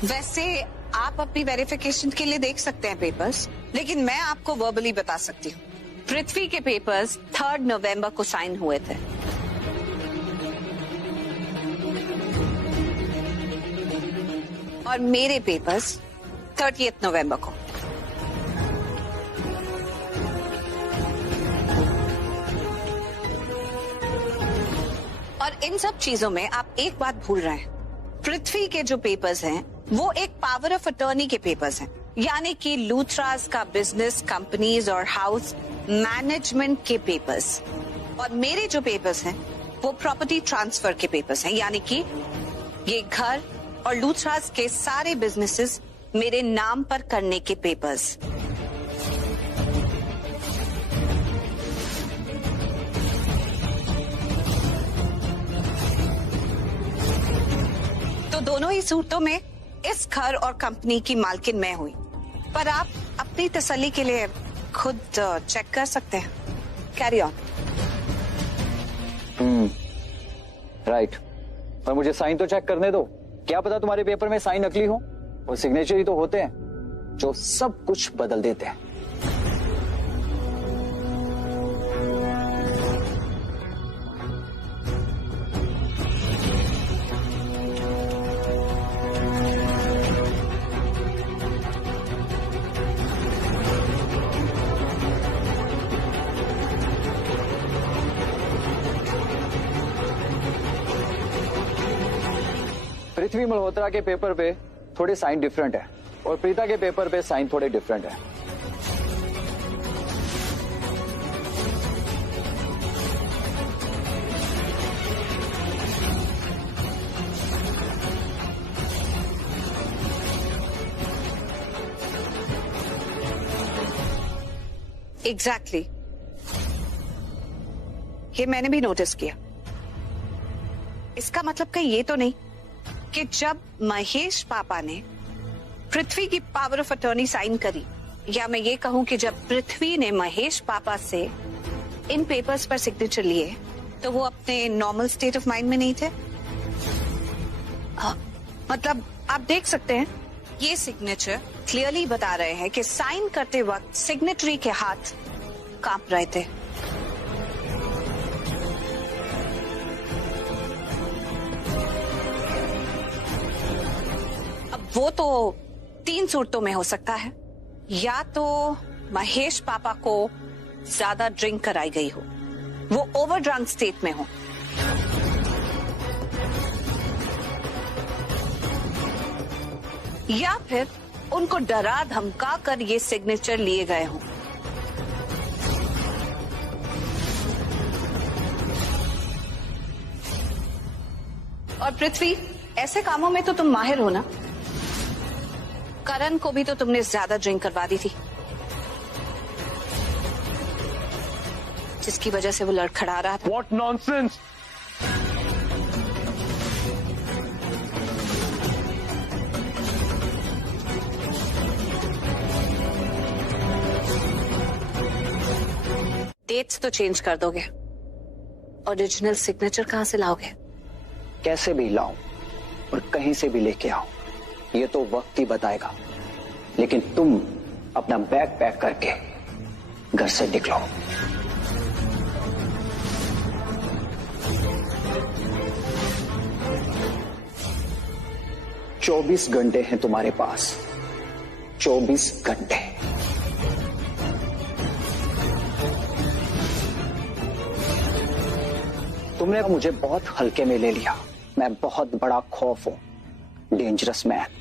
वैसे आप अपनी वेरिफिकेशन के लिए देख सकते हैं पेपर्स, लेकिन मैं आपको वर्बली बता सकती हूँ, पृथ्वी के पेपर्स 3 नवंबर को साइन हुए थे। और मेरे पेपर्स 30 नवंबर को। और इन सब चीजों में आप एक बात भूल रहे हैं, पृथ्वी के जो पेपर्स हैं वो एक पावर ऑफ अटॉर्नी के पेपर्स हैं, यानी कि लूथरास का बिजनेस, कंपनीज और हाउस मैनेजमेंट के पेपर्स। और मेरे जो पेपर्स हैं वो प्रॉपर्टी ट्रांसफर के पेपर्स हैं, यानी कि ये घर और लूथरास के सारे बिजनेसेस मेरे नाम पर करने के पेपर्स। तो दोनों ही सूरतों में इस घर और कंपनी की मालकिन मैं हुई, पर आप अपनी तसल्ली के लिए खुद चेक कर सकते हैं। Carry on. राइट, पर मुझे साइन तो चेक करने दो। क्या पता तुम्हारे पेपर में साइन नकली हो, और सिग्नेचर ही तो होते हैं जो सब कुछ बदल देते हैं। पृथ्वी मल्होत्रा के पेपर पे थोड़े साइन डिफरेंट है और प्रीता के पेपर पे साइन थोड़े डिफरेंट है। एग्जैक्टली, ये मैंने भी नोटिस किया। इसका मतलब कहीं ये तो नहीं कि जब महेश पापा ने पृथ्वी की पावर ऑफ अटॉर्नी साइन करी, या मैं ये कहूं कि जब पृथ्वी ने महेश पापा से इन पेपर्स पर सिग्नेचर लिए, तो वो अपने नॉर्मल स्टेट ऑफ माइंड में नहीं थे। मतलब आप देख सकते हैं, ये सिग्नेचर क्लियरली बता रहे हैं कि साइन करते वक्त सिग्नेटरी के हाथ कांप रहे थे। वो तो 3 सूरतों में हो सकता है, या तो महेश पापा को ज्यादा ड्रिंक कराई गई हो, वो ओवर ड्रंक स्टेट में हो, या फिर उनको डरा धमका कर ये सिग्नेचर लिए गए हों। और पृथ्वी, ऐसे कामों में तो तुम माहिर हो ना। करण को भी तो तुमने ज्यादा ड्रिंक करवा दी थी, जिसकी वजह से वो लड़खड़ा रहा था। What nonsense! डेट्स तो चेंज कर दोगे, ओरिजिनल सिग्नेचर कहां से लाओगे? कैसे भी लाऊं और कहीं से भी लेके आओ, ये तो वक्त ही बताएगा। लेकिन तुम अपना बैग पैक करके घर से निकलो। चौबीस घंटे हैं तुम्हारे पास, 24 घंटे। तुमने मुझे बहुत हल्के में ले लिया। मैं बहुत बड़ा खौफ हूं, डेंजरस मैन।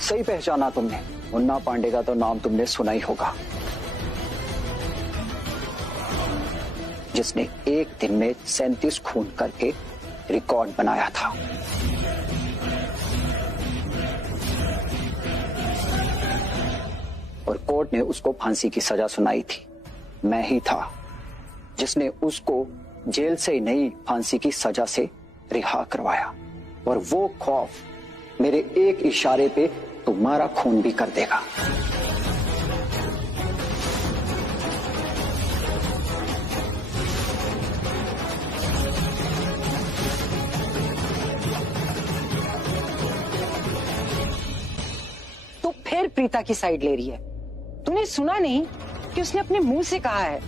सही पहचाना तुमने, मुन्ना पांडे का तो नाम तुमने सुना ही होगा, जिसने एक दिन में 37 खून करके रिकॉर्ड बनाया था। और कोर्ट ने उसको फांसी की सजा सुनाई थी। मैं ही था जिसने उसको जेल से ही नहीं, फांसी की सजा से रिहा करवाया। और वो खौफ मेरे एक इशारे पे तुम्हारा खून भी कर देगा। प्रीता की साइड ले रही है? तूने सुना नहीं कि उसने अपने मुंह से कहा है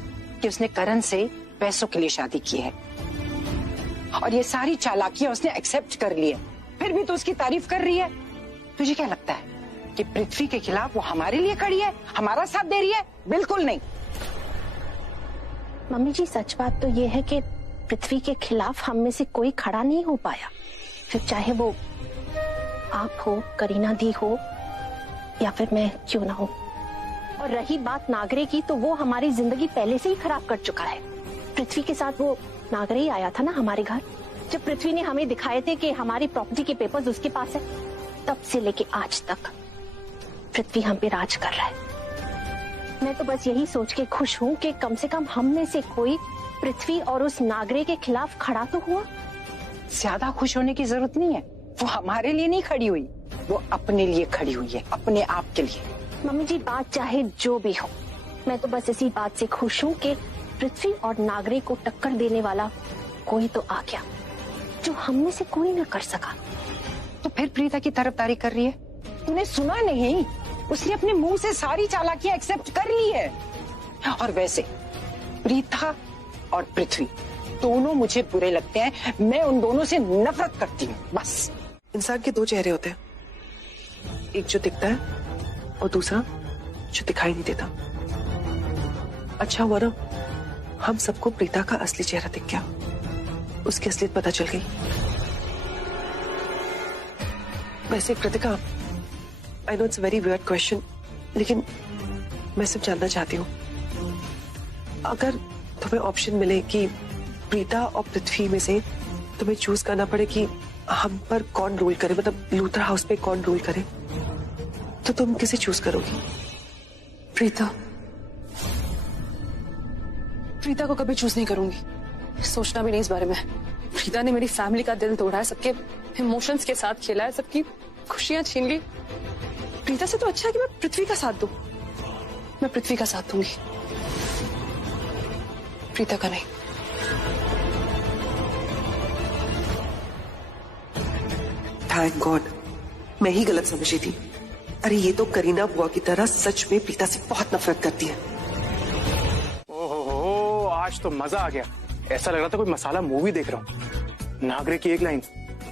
कि उसने करण से पैसों के लिए शादी की है, और ये सारी चालाकियां उसने एक्सेप्ट कर ली है, फिर भी तो उसकी तारीफ कर रही है। तुझे क्या लगता है कि पृथ्वी के खिलाफ वो हमारे लिए खड़ी है, हमारा साथ दे रही है? बिल्कुल नहीं। मम्मी जी, सच बात तो ये है कि पृथ्वी के खिलाफ हम में से कोई खड़ा नहीं हो पाया, फिर चाहे वो आप हो, करीना दी हो, या फिर मैं क्यों ना हो। और रही बात नागरे की, तो वो हमारी जिंदगी पहले से ही खराब कर चुका है। पृथ्वी के साथ वो नागरे ही आया था ना हमारे घर, जब पृथ्वी ने हमें दिखाए थे कि हमारी प्रॉपर्टी के पेपर्स उसके पास है, तब से लेके आज तक पृथ्वी हम पे राज कर रहा है। मैं तो बस यही सोच के खुश हूँ कि कम से कम हम में से कोई पृथ्वी और उस नागरे के खिलाफ खड़ा तो हुआ। ज्यादा खुश होने की जरूरत नहीं है, वो हमारे लिए नहीं खड़ी हुई, वो अपने लिए खड़ी हुई है, अपने आप के लिए। मम्मी जी, बात चाहे जो भी हो, मैं तो बस इसी बात से खुश हूँ कि पृथ्वी और नागरे को टक्कर देने वाला कोई तो आ गया, जो हम में से कोई ना कर सका। तो फिर प्रीता की तरफदारी कर रही है? तूने सुना नहीं? उसने अपने मुंह से सारी चालाकियां एक्सेप्ट कर ली है। और वैसे प्रीता और पृथ्वी दोनों मुझे बुरे लगते हैं, मैं उन दोनों से नफरत करती हूँ, बस। इंसान के दो चेहरे होते हैं, एक जो दिखता है और दूसरा जो दिखाई नहीं देता। अच्छा हुआ ना हम सबको प्रीता का असली चेहरा दिख गया, उसकी असलियत पता चल गई। वैसे Kritika, I know it's very weird question, लेकिन मैं सिर्फ जानना चाहती हूँ, अगर तुम्हें ऑप्शन मिले कि प्रीता और पृथ्वी में से तुम्हें चूज करना पड़े कि हम पर कौन रूल करे, मतलब लूथर हाउस पे कौन रूल करे, तो तुम किसे चूज करोगी? प्रीता को कभी चूज नहीं करूंगी, सोचना भी नहीं इस बारे में। प्रीता ने मेरी फैमिली का दिल तोड़ा है, सबके इमोशंस के साथ खेला है, सबकी खुशियां छीन ली। प्रीता से तो अच्छा है कि मैं पृथ्वी का साथ दूं। मैं पृथ्वी का साथ दूंगी, प्रीता का नहीं। थैंक गॉड, मैं ही गलत समझी थी। अरे ये तो करीना बुआ की तरह सच में प्रीता से बहुत नफरत करती है। ओहो, आज तो मजा आ गया। ऐसा लग रहा था कोई मसाला मूवी देख रहा हूँ। नागरे की एक लाइन,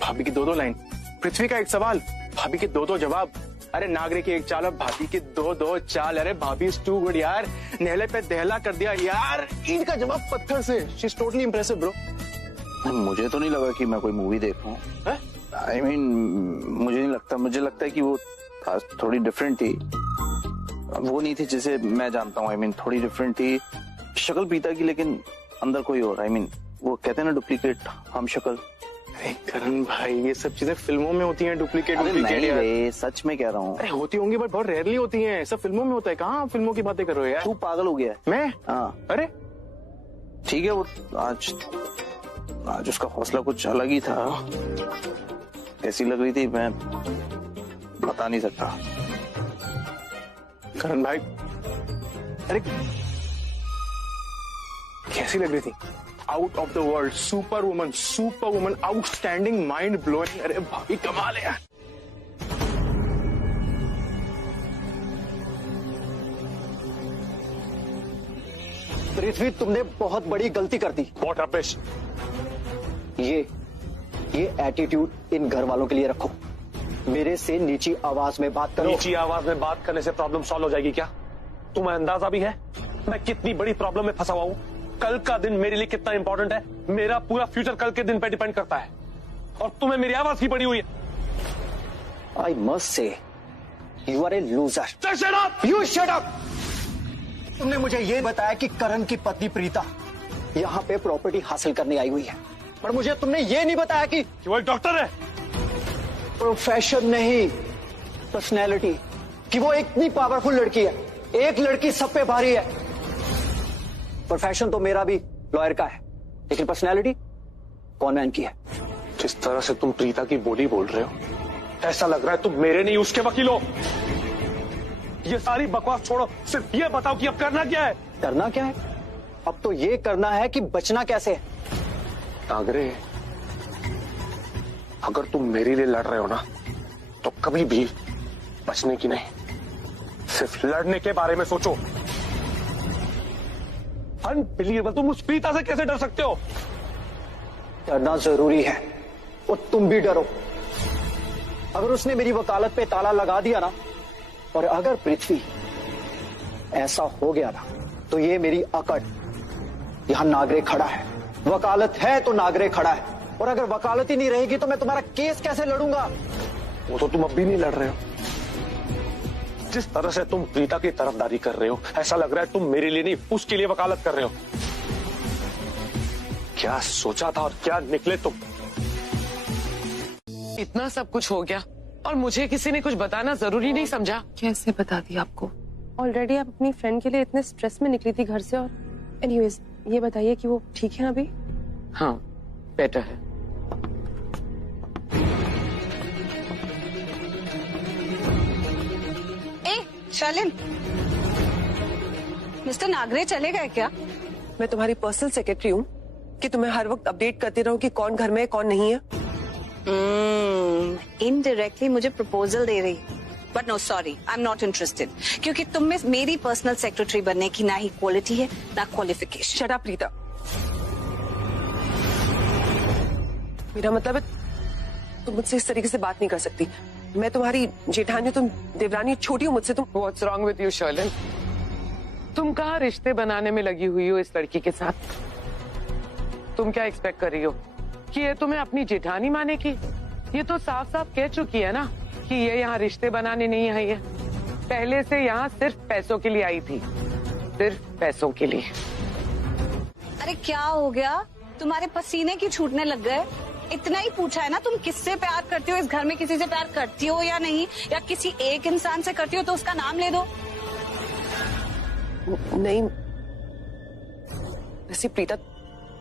भाभी की दो लाइन, पृथ्वी का एक सवाल, भाभी के दो जवाब। अरे नागरे की एक चाल और भाभी की दो चाल। अरे भाभी इज टू गुड यार, नेहले पे दहला कर दिया यार। ईद का जवाब पत्थर से। She is totally impressive bro. मुझे तो नहीं लगा कि मैं कोई मूवी देख रहा हूँ। I mean, मुझे नहीं लगता, मुझे लगता है कि वो थोड़ी डिफरेंट थी। वो नहीं थी जिसे मैं जानता हूँ। I mean, थोड़ी डिफरेंट थी शक्ल प्रीता की, लेकिन अंदर कोई और। I mean, वो कहते हैं ना डुप्लीकेट हम शक्ल। अरे करण भाई, ये सब चीजें फिल्मों में होती हैं, डुप्लीकेट यार। सच में कह रहा हूँ। अरे होती होंगी बट बहुत रेयरली होती हैं। सब फिल्मों में होता है। कहाँ फिल्मों की बातें कर रहे हो यार? तू पागल हो गया है। मैं? हाँ। अरे ठीक है, वो आज उसका हौसला कुछ अलग ही था। कैसी लग रही थी मैं बता नहीं सकता। करण भाई, अरे कैसी लग रही थी? Out of the world, super woman, outstanding, mind blowing. अरे भाभी कमाल है यार। पृथ्वी, तुमने बहुत बड़ी गलती कर दी। What rubbish? ये एटीट्यूड इन घर वालों के लिए रखो। मेरे से नीची आवाज में बात करो। नीची आवाज में बात करने से प्रॉब्लम सॉल्व हो जाएगी क्या? तुम्हें अंदाजा भी है मैं कितनी बड़ी प्रॉब्लम में फंसा हुआ हूं? कल का दिन मेरे लिए कितना इंपॉर्टेंट है। मेरा पूरा फ्यूचर कल के दिन पे डिपेंड करता है, और तुम्हें मेरी आवाज की पड़ी हुई है। I must say you are a loser. Shut up! You shut up! तुमने मुझे ये बताया कि करण की पत्नी प्रीता यहाँ पे प्रॉपर्टी हासिल करने आई हुई है, पर मुझे तुमने ये नहीं बताया कि वो एक डॉक्टर है। प्रोफेशन नहीं, पर्सनैलिटी, कि वो इतनी पावरफुल लड़की है। एक लड़की सब पे भारी है। प्रोफेशन तो मेरा भी लॉयर का है, लेकिन पर्सनैलिटी कॉनमैन की है। जिस तरह से तुम प्रीता की बोली बोल रहे हो, ऐसा लग रहा है तुम मेरे नहीं उसके वकील हो। ये सारी बकवास छोड़ो, सिर्फ ये बताओ कि अब करना क्या है? करना क्या है? अब तो ये करना है कि बचना कैसे है। नागरे, अगर तुम मेरे लिए लड़ रहे हो ना, तो कभी भी बचने की नहीं, सिर्फ लड़ने के बारे में सोचो। अनबिलीवेबल, तुम उस प्रीता से कैसे डर सकते हो? डरना जरूरी है और तुम भी डरो। अगर उसने मेरी वकालत पे ताला लगा दिया ना, और अगर पृथ्वी ऐसा हो गया ना, तो ये मेरी अकड़, यहां नागरे खड़ा है। वकालत है तो नागरे खड़ा है, और अगर वकालत ही नहीं रहेगी तो मैं तुम्हारा केस कैसे लड़ूंगा? वो तो तुम अब भी नहीं लड़ रहे हो। जिस तरह से तुम प्रीता की तरफदारी कर रहे हो, ऐसा लग रहा है तुम मेरे लिए नहीं उसके लिए वकालत कर रहे हो। क्या सोचा था और क्या निकले तुम? इतना सब कुछ हो गया और मुझे किसी ने कुछ बताना जरूरी नहीं समझा? कैसे बता दी आपको? ऑलरेडी आप अपनी फ्रेंड के लिए इतने स्ट्रेस में निकली थी घर से। और एनीवेज, ये बताइए कि वो ठीक है अभी? हाँ, बेटर है। शालिन, मिस्टर नागरे चले गए क्या? मैं तुम्हारी पर्सनल सेक्रेटरी हूँ कि तुम्हें हर वक्त अपडेट करती रहूं कि कौन घर में है कौन नहीं है। इनडायरेक्टली मुझे प्रपोजल दे रही, but no sorry, I am not interested, क्योंकि तुम में मेरी पर्सनल सेक्रेटरी बनने की ना ही क्वालिटी है ना क्वालिफिकेशन। शट अप प्रीता, मेरा मतलब है तुम मुझसे इस तरीके से बात नहीं कर सकती। मैं तुम्हारी जेठानी, तुम देवरानी छोटी हो मुझसे। तुम What's wrong with you, Sherlyn? तुम कहाँ रिश्ते बनाने में लगी हुई हो इस लड़की के साथ? तुम क्या एक्सपेक्ट कर रही हो कि ये तुम्हें अपनी जेठानी मानेगी? ये तो साफ साफ कह चुकी है ना कि ये यहाँ रिश्ते बनाने नहीं आई है। पहले से यहाँ सिर्फ पैसों के लिए आई थी, सिर्फ पैसों के लिए। अरे क्या हो गया, तुम्हारे पसीने की छूटने लग गए? इतना ही पूछा है ना, तुम किससे प्यार करती हो? इस घर में किसी से प्यार करती हो या नहीं, या किसी एक इंसान से करती हो तो उसका नाम ले दो। नहीं वैसे प्रीता,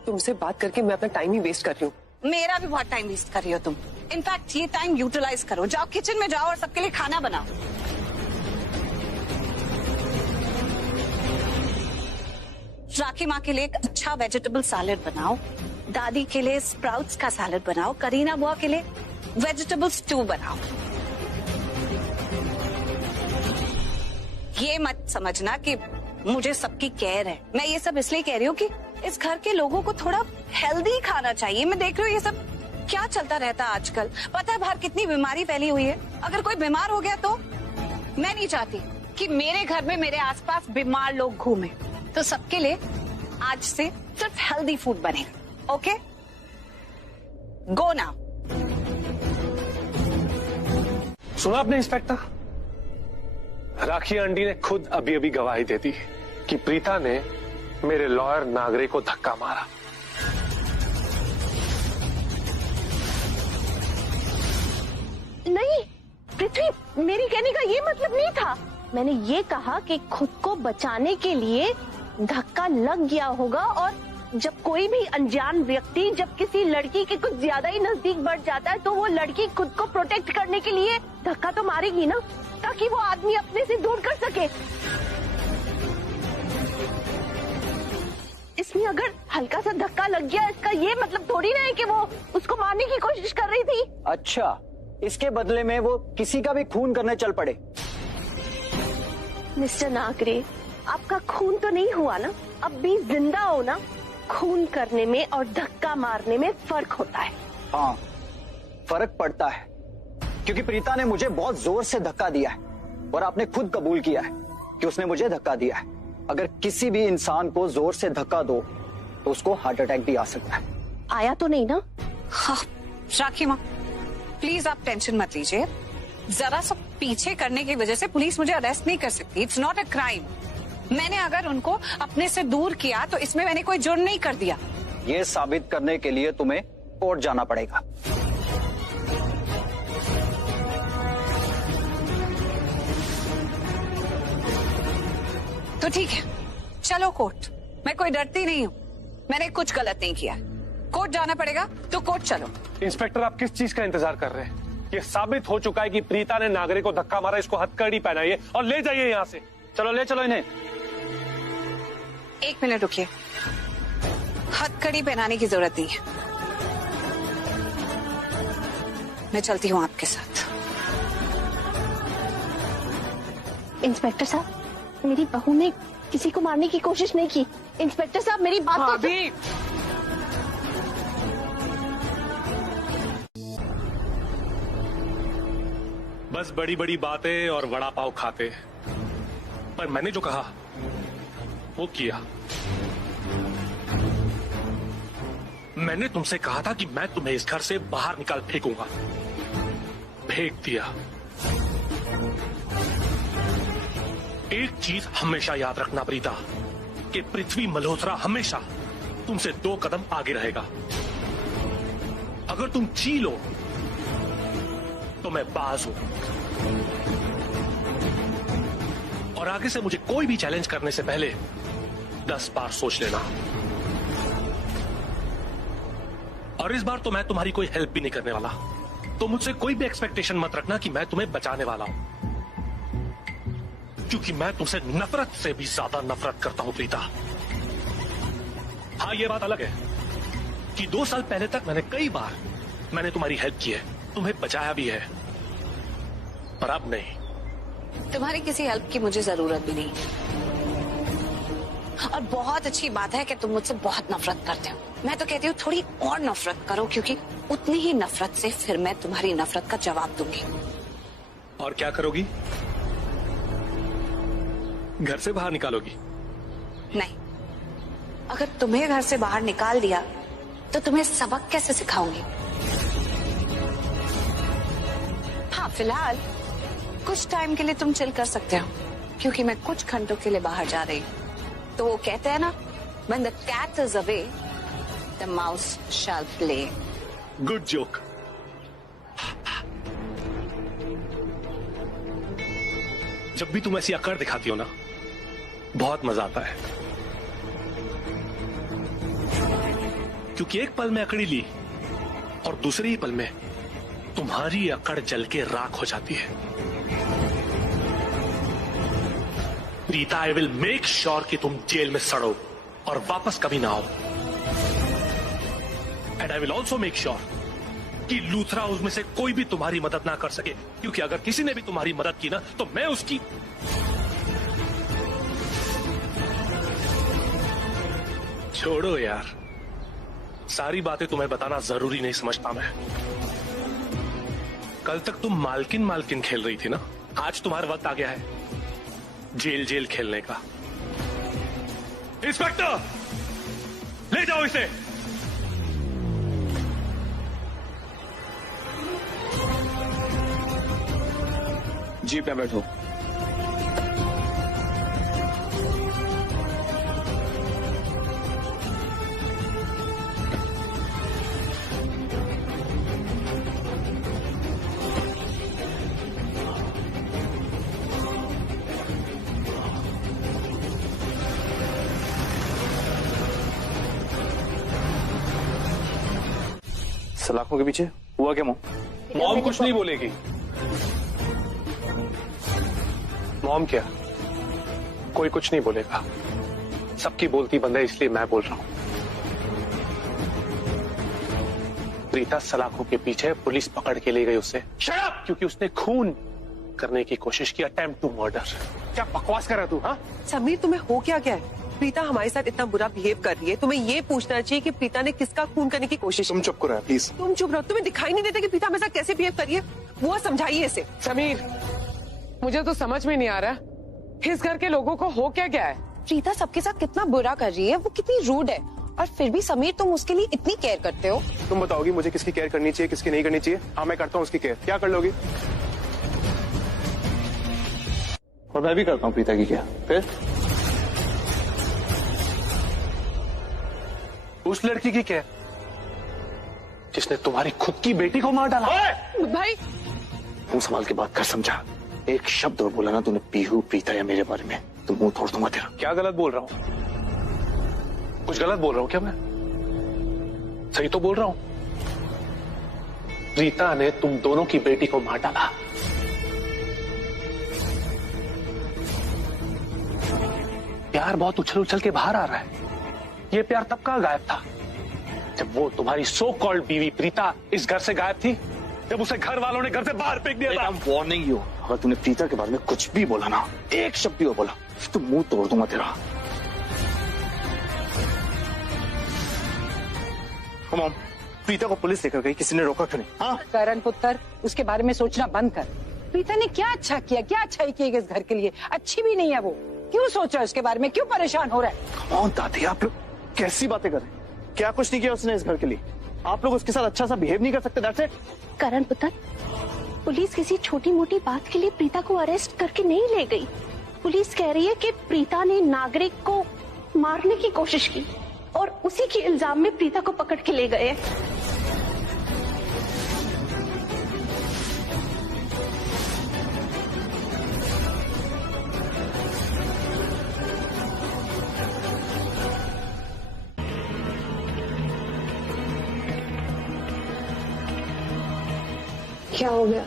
तुमसे बात करके मैं अपना टाइम ही वेस्ट कर रही हूँ। मेरा भी बहुत टाइम वेस्ट कर रही हो तुम। इनफैक्ट ये टाइम यूटिलाइज करो, जाओ किचन में जाओ और सबके लिए खाना बनाओ। राखी माँ के लिए एक अच्छा वेजिटेबल सैलेड बनाओ, दादी के लिए स्प्राउट्स का सैलेड बनाओ, करीना बुआ के लिए वेजिटेबल स्टू बनाओ। ये मत समझना कि मुझे सबकी केयर है। मैं ये सब इसलिए कह रही हूँ कि इस घर के लोगों को थोड़ा हेल्दी खाना चाहिए। मैं देख रही हूँ ये सब क्या चलता रहता है आजकल। पता है बाहर कितनी बीमारी फैली हुई है। अगर कोई बीमार हो गया तो मैं नहीं चाहती कि मेरे घर में मेरे आसपास बीमार लोग घूमे। तो सबके लिए आज से सिर्फ हेल्दी फूड बनेगा। Okay, go now. सुना आपने इंस्पेक्टर? राखी आंटी ने खुद अभी अभी गवाही दे दी कि प्रीता ने मेरे लॉयर नागरे को धक्का मारा। नहीं पृथ्वी, मेरी कहने का ये मतलब नहीं था। मैंने ये कहा कि खुद को बचाने के लिए धक्का लग गया होगा, और जब कोई भी अनजान व्यक्ति जब किसी लड़की के कुछ ज्यादा ही नजदीक बढ़ जाता है तो वो लड़की खुद को प्रोटेक्ट करने के लिए धक्का तो मारेगी ना, ताकि वो आदमी अपने से दूर कर सके। इसमें अगर हल्का सा धक्का लग गया, इसका ये मतलब थोड़ी ना है कि वो उसको मारने की कोशिश कर रही थी। अच्छा, इसके बदले में वो किसी का भी खून करने चल पड़े। मिस्टर नागरे, आपका खून तो नहीं हुआ ना, अब भी जिंदा हो ना। खून करने में और धक्का मारने में फर्क होता है। हाँ, फर्क पड़ता है, क्योंकि प्रीता ने मुझे बहुत जोर से धक्का दिया है और आपने खुद कबूल किया है कि उसने मुझे धक्का दिया है। अगर किसी भी इंसान को जोर से धक्का दो तो उसको हार्ट अटैक भी आ सकता है। आया तो नहीं ना? हाँ, राखी माँ प्लीज आप टेंशन मत लीजिए। जरा सा पीछे करने की वजह से पुलिस मुझे अरेस्ट नहीं कर सकती। It's not a crime. मैंने अगर उनको अपने से दूर किया तो इसमें मैंने कोई जुर्म नहीं कर दिया। ये साबित करने के लिए तुम्हें कोर्ट जाना पड़ेगा। तो ठीक है, चलो कोर्ट। मैं कोई डरती नहीं हूँ, मैंने कुछ गलत नहीं किया। कोर्ट जाना पड़ेगा तो कोर्ट चलो। इंस्पेक्टर, आप किस चीज का इंतजार कर रहे हैं? ये साबित हो चुका है कि प्रीता ने नागरे को धक्का मारा। इसको हथकड़ी पहनाइए और ले जाइए यहाँ से। चलो ले चलो इन्हें। एक मिनट रुकिए, हथकड़ी पहनाने की जरूरत नहीं है। मैं चलती हूँ आपके साथ। इंस्पेक्टर साहब, मेरी बहू ने किसी को मारने की कोशिश नहीं की। इंस्पेक्टर साहब मेरी बात तो भाभी, बस बड़ी बड़ी बातें और वड़ा पाव खाते, पर मैंने जो कहा वो किया। मैंने तुमसे कहा था कि मैं तुम्हें इस घर से बाहर निकाल फेंकूंगा, फेंक दिया। एक चीज हमेशा याद रखना प्रीता, कि पृथ्वी मल्होत्रा हमेशा तुमसे 2 कदम आगे रहेगा। अगर तुम ची लो तो मैं बाज हूं, और आगे से मुझे कोई भी चैलेंज करने से पहले 10 बार सोच लेना। और इस बार तो मैं तुम्हारी कोई हेल्प भी नहीं करने वाला, तो मुझसे कोई भी एक्सपेक्टेशन मत रखना कि मैं तुम्हें बचाने वाला हूं, क्योंकि मैं तुमसे नफरत से भी ज्यादा नफरत करता हूं प्रीता। हाँ, ये बात अलग है कि 2 साल पहले तक कई बार मैंने तुम्हारी हेल्प की है, तुम्हें बचाया भी है, पर अब नहीं। तुम्हारी किसी हेल्प की मुझे जरूरत भी नहीं, और बहुत अच्छी बात है कि तुम मुझसे बहुत नफरत करते हो। मैं तो कहती हूँ थोड़ी और नफरत करो, क्योंकि उतनी ही नफरत से फिर मैं तुम्हारी नफरत का जवाब दूंगी। और क्या करोगी? घर से बाहर निकालोगी? नहीं, अगर तुम्हें घर से बाहर निकाल दिया तो तुम्हें सबक कैसे सिखाऊंगी? हाँ, फिलहाल कुछ टाइम के लिए तुम चिल कर सकते हो, क्योंकि मैं कुछ घंटों के लिए बाहर जा रही हूँ। तो वो कहते हैं ना, when the cat is away, the mouse shall play. Good joke. जब भी तुम ऐसी अकड़ दिखाती हो ना, बहुत मजा आता है, क्योंकि एक पल में अकड़ी ली और दूसरे ही पल में तुम्हारी अकड़ जल के राख हो जाती है। Preeta, I will make sure कि तुम जेल में सड़ो और वापस कभी ना आओ। And I will also make sure कि लूथरा हाउस में से कोई भी तुम्हारी मदद ना कर सके, क्योंकि अगर किसी ने भी तुम्हारी मदद की ना, तो मैं उसकी छोड़ो यार, सारी बातें तुम्हें बताना जरूरी नहीं समझता मैं। कल तक तुम मालकिन मालकिन खेल रही थी ना, आज तुम्हारा वक्त आ गया है जेल जेल खेलने का। इंस्पेक्टर, ले जाओ इसे। जीप में बैठो। सलाखों के पीछे हुआ क्या? मॉम कुछ नहीं बोलेगी। मॉम क्या? कोई कुछ नहीं बोलेगा, सबकी बोलती बंद है, इसलिए मैं बोल रहा हूं। प्रीता सलाखों के पीछे, पुलिस पकड़ के ले गई उसे, क्योंकि उसने खून करने की कोशिश की, अटेम्प्ट टू मर्डर। क्या बकवास कर रहा तू? हाँ समीर, तुम्हें हो क्या गया है? प्रीता हमारे साथ इतना बुरा बिहेव कर रही है, तुम्हें ये पूछना चाहिए कि प्रीता ने किसका खून करने की कोशिश की। तुम चुप करो प्लीज। तुम चुप रहो, तुम्हें दिखाई नहीं देता कि प्रीता हमारे साथ कैसे बिहेव कर रही है? वो समझाइए इसे। समीर, मुझे तो समझ में नहीं आ रहा इस घर के लोगों को हो क्या गया है। प्रीता सबके साथ कितना बुरा कर रही है, वो कितनी रूड है, और फिर भी समीर तुम उसके लिए इतनी केयर करते हो। तुम बताओगी मुझे किसकी केयर करनी चाहिए, किसकी नहीं करनी चाहिए? हाँ, मैं करता हूँ उसकी केयर। क्या कर लोगी? और मैं भी करता हूँ प्रीता की केयर। फिर उस लड़की की केयर जिसने तुम्हारी खुद की बेटी को मार डाला। भाई मुंह संभाल के बात कर, समझा? एक शब्द और बोला ना तूने पीहू, प्रीता या मेरे बारे में, तो मुंह तोड़ दूंगा तेरा। क्या गलत बोल रहा हूं? कुछ गलत बोल रहा हूं क्या मैं? सही तो बोल रहा हूं। प्रीता ने तुम दोनों की बेटी को मार डाला। प्यार बहुत उछल उछल के बाहर आ रहा है। ये प्यार तब कहां गायब था जब वो तुम्हारी सो कॉल्ड बीवी प्रीता इस घर से गायब थी, जब उसे घर वालों ने घर से बाहर फेंक दिया था। I'm warning you, अगर तूने प्रीता के बारे में कुछ भी बोला ना, एक शब्द भी बोला, तो मुंह तोड़ दूंगा तेरा। मॉम, प्रीता को पुलिस लेकर गई, किसी ने रोका क्यों नहीं? हाँ करण पुत्र, उसके बारे में सोचना बंद कर। प्रीता ने क्या अच्छा किया, क्या अच्छाई की इस घर के लिए? अच्छी भी नहीं है वो। क्यों सोच रहा है उसके बारे में, क्यों परेशान हो रहा है? कौन दादी, आप लोग कैसी बातें कर रहे हैं? क्या कुछ नहीं किया उसने इस घर के लिए? आप लोग उसके साथ अच्छा सा बिहेव नहीं कर सकते? That's it. करण पुत्र, पुलिस किसी छोटी मोटी बात के लिए प्रीता को अरेस्ट करके नहीं ले गई। पुलिस कह रही है कि प्रीता ने नागरिक को मारने की कोशिश की और उसी के इल्जाम में प्रीता को पकड़ के ले गए। क्या हो गया?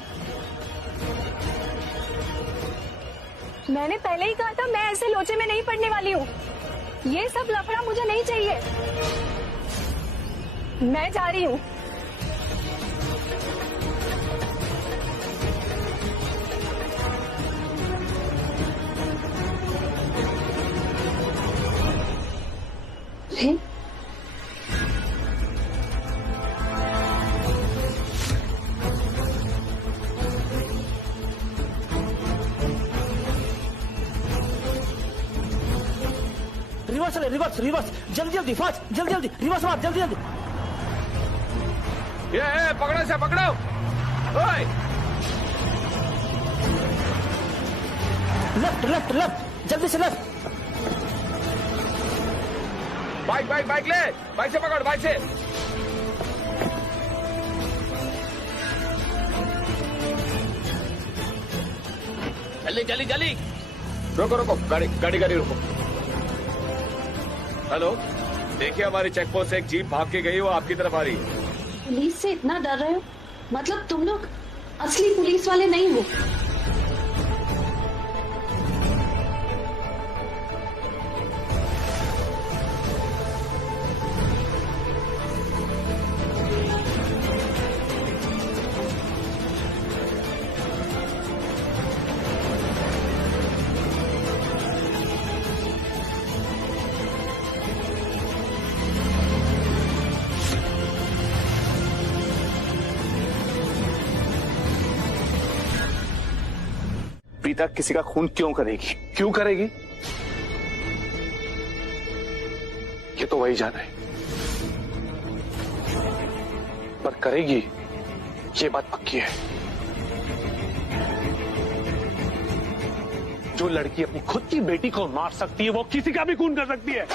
मैंने पहले ही कहा था मैं ऐसे लोचे में नहीं पड़ने वाली हूँ। ये सब लफड़ा मुझे नहीं चाहिए। मैं जा रही हूँ। रिवर्स चले, रिवर्स रिवर्स, जल्दी जल्दी, फास्ट, जल्दी जल्दी, रिवर्स मार, जल्दी जल्दी। ये पकड़ो से पकड़ो। ओए लेफ्ट लेफ्ट लेफ्ट, जल्दी से लेफ्ट। बाइक बाइक बाइक ले, बाइक से पकड़, बाइक से। जल्दी जल्दी जल्दी, रोको रोको, गाड़ी गाड़ी गाड़ी रोको। हेलो, देखिए हमारी चेकपोस्ट से एक जीप भाग के गई, वो आपकी तरफ आ रही है। पुलिस से इतना डर रहे हो? मतलब तुम लोग असली पुलिस वाले नहीं हो? प्रीता किसी का खून क्यों करेगी? क्यों करेगी? ये तो वही जाने, पर करेगी ये बात पक्की है। जो लड़की अपनी खुद की बेटी को मार सकती है, वो किसी का भी खून कर सकती है।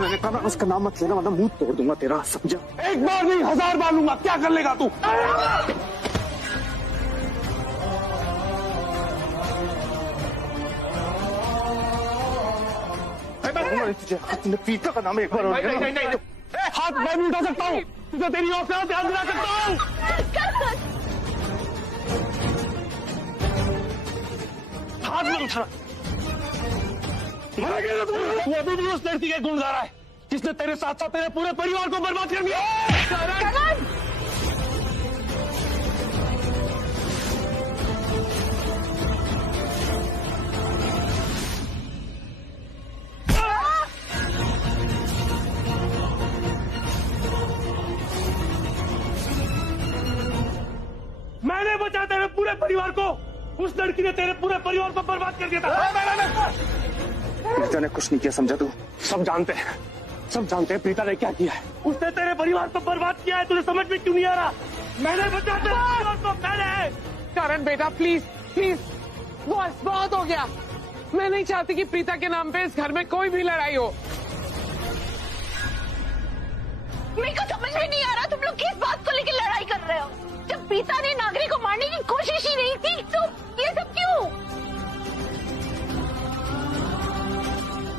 मैंने कहा ना उसका नाम मत लेना, वरना मुंह तोड़ दूंगा तेरा, समझा? एक बार नहीं 1000 बार लूंगा। क्या कर लेगा तू? तुमने प्रीता का नाम एक बार नहीं, हाथ मैं नहीं उठा सकता हूँ, तुझे तेरी औकात से ध्यान दिला सकता हूँ। हाथ मत उठाना। तू अभी भी उस लड़की के गुण गा रहा है जिसने तेरे साथ साथ तेरे पूरे परिवार को बर्बाद कर दिया। मैंने बचाया तेरे पूरे परिवार को, उस लड़की ने तेरे पूरे परिवार को बर्बाद कर दिया था। प्रीता ने कुछ नहीं किया, समझा तू? सब जानते हैं, सब जानते हैं प्रीता ने क्या किया है। उसने तेरे परिवार को बर्बाद किया है, तुझे समझ में क्यों नहीं आ रहा? मैंने बचाया तेरे परिवार को, मैंने। करण बेटा प्लीज प्लीज, बस बहुत हो गया। मैं नहीं चाहती कि प्रीता के नाम पे इस घर में कोई भी लड़ाई हो। मेरे को समझ में नहीं आ रहा तुम लोग किस बात को लेकर लड़ाई कर रहे हो। जब प्रीता ने नागरिक को मारने की कोशिश ही नहीं की तो ये सब क्यों?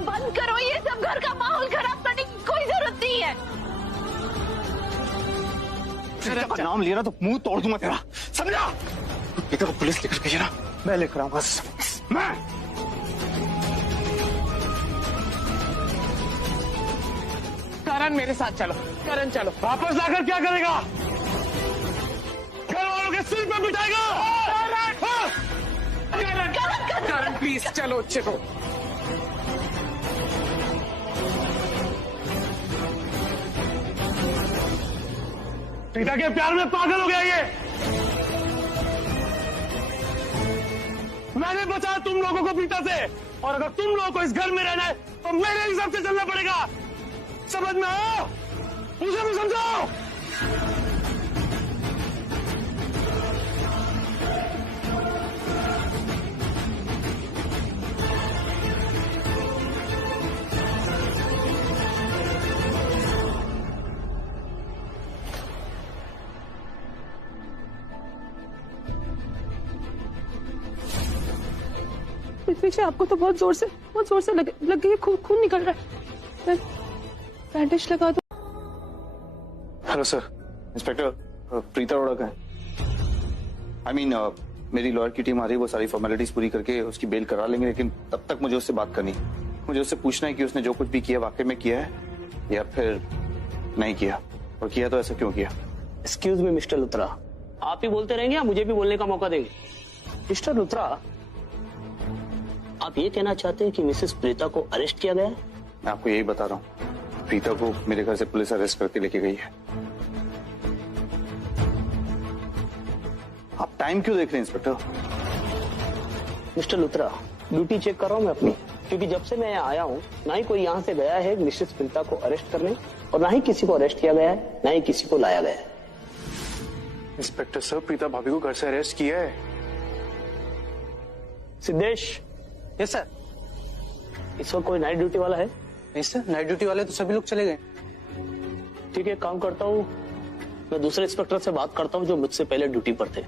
बंद करो ये सब, घर का माहौल खराब करने की कोई जरूरत नहीं है। प्रीता का नाम लिया ना तो मुंह तोड़ दूंगा तेरा, समझा? प्रीता को पुलिस लेकर गई ना, मैं लेकर आऊंगा। मैं करण मेरे साथ चलो, करण चलो। वापस लाकर क्या करेगा? घर वालों के सिर पे बिठाएगा। करण प्लीज चलो चलो। प्रीता के प्यार में पागल हो गया ये। मैंने बचाया तुम लोगों को प्रीता से, और अगर तुम लोगों को इस घर में रहना है तो मेरे हिसाब से चलना पड़ेगा। समझ में आओ, मुझे भी समझाओ। पीछे आपको तो बहुत जोर से लग गई है, खून निकल रहा है। बैंडेज लगा दो। Hello sir, inspector Preeta Arora का है। मेरी लॉयर की टीम आ रही है, वो सारी फॉर्मेलिटीज पूरी करके उसकी बेल करा लेंगे, लेकिन तब तक मुझे उससे बात करनी। मुझे उससे पूछना है कि उसने जो कुछ भी किया वाकई में किया है या फिर नहीं किया, और किया तो ऐसा क्यों किया। एक्सक्यूज मी मिस्टर लुथरा, आप ही बोलते रहेंगे या मुझे भी बोलने का मौका देंगे? मिस्टर लुथरा, आप ये कहना चाहते हैं कि मिसेस प्रीता को अरेस्ट किया गया है? मैं आपको यही बता रहा हूँ, प्रीता को मेरे घर से पुलिस अरेस्ट करके लेके गई है। आप टाइम क्यों देख रहे हैं inspector? Mister Luthra, duty check कर रहा हूँ मैं अपनी, क्योंकि जब से मैं यहाँ आया हूँ ना ही कोई यहाँ से गया है मिसेस प्रीता को अरेस्ट करने, और ना ही किसी को अरेस्ट किया गया है, ना ही किसी को लाया गया है। इंस्पेक्टर सर, प्रीता भाभी को घर से अरेस्ट किया है। सिद्धेश। Yes sir. इस वक्त कोई नाइट ड्यूटी वाला है? नहीं सर, नाइट ड्यूटी वाले तो सभी लोग चले गए। ठीक है, काम करता हूँ, मैं दूसरे इंस्पेक्टर से बात करता हूँ जो मुझसे पहले ड्यूटी पर थे।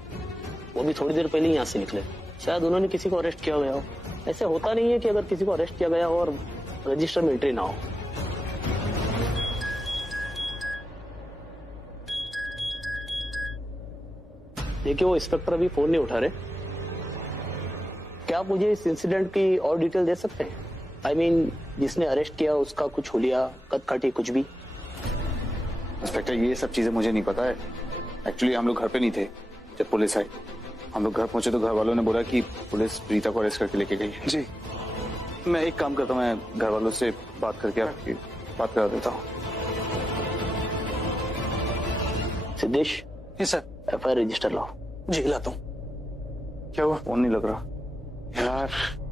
वो भी थोड़ी देर पहले ही यहाँ से निकले, शायद उन्होंने किसी को अरेस्ट किया गया हो। ऐसे होता नहीं है कि अगर किसी को अरेस्ट किया गया हो और रजिस्टर में एंट्री ना हो। देखिए, वो इंस्पेक्टर अभी फोन नहीं उठा रहे। क्या आप मुझे इस इंसिडेंट की और डिटेल दे सकते हैं? जिसने अरेस्ट किया उसका कुछ हुलिया, कदकाठी, कुछ भी? इंस्पेक्टर, ये सब चीजें मुझे नहीं पता है। एक्चुअली हम लोग घर पे नहीं थे जब पुलिस आई। हम लोग घर पहुंचे तो घर वालों ने बोला कि पुलिस प्रीता को अरेस्ट करके लेके गई है। जी, मैं एक काम करता हूँ, मैं घर वालों से बात करके आपकी बात करा देता हूँ। सिद्धेश। जी सर। FIR रजिस्टर लाओ। जी लाता हूँ। क्या हुआ? फोन नहीं लग रहा यार।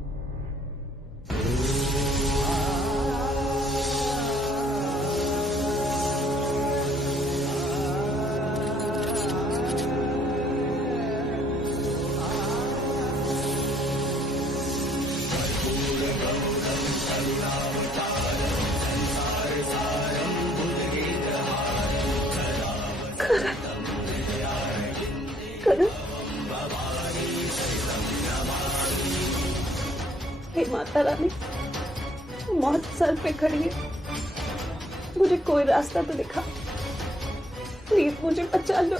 हे माता रानी, मौत सर पे खड़ी है, मुझे कोई रास्ता तो दिखा, प्लीज मुझे बचा लो।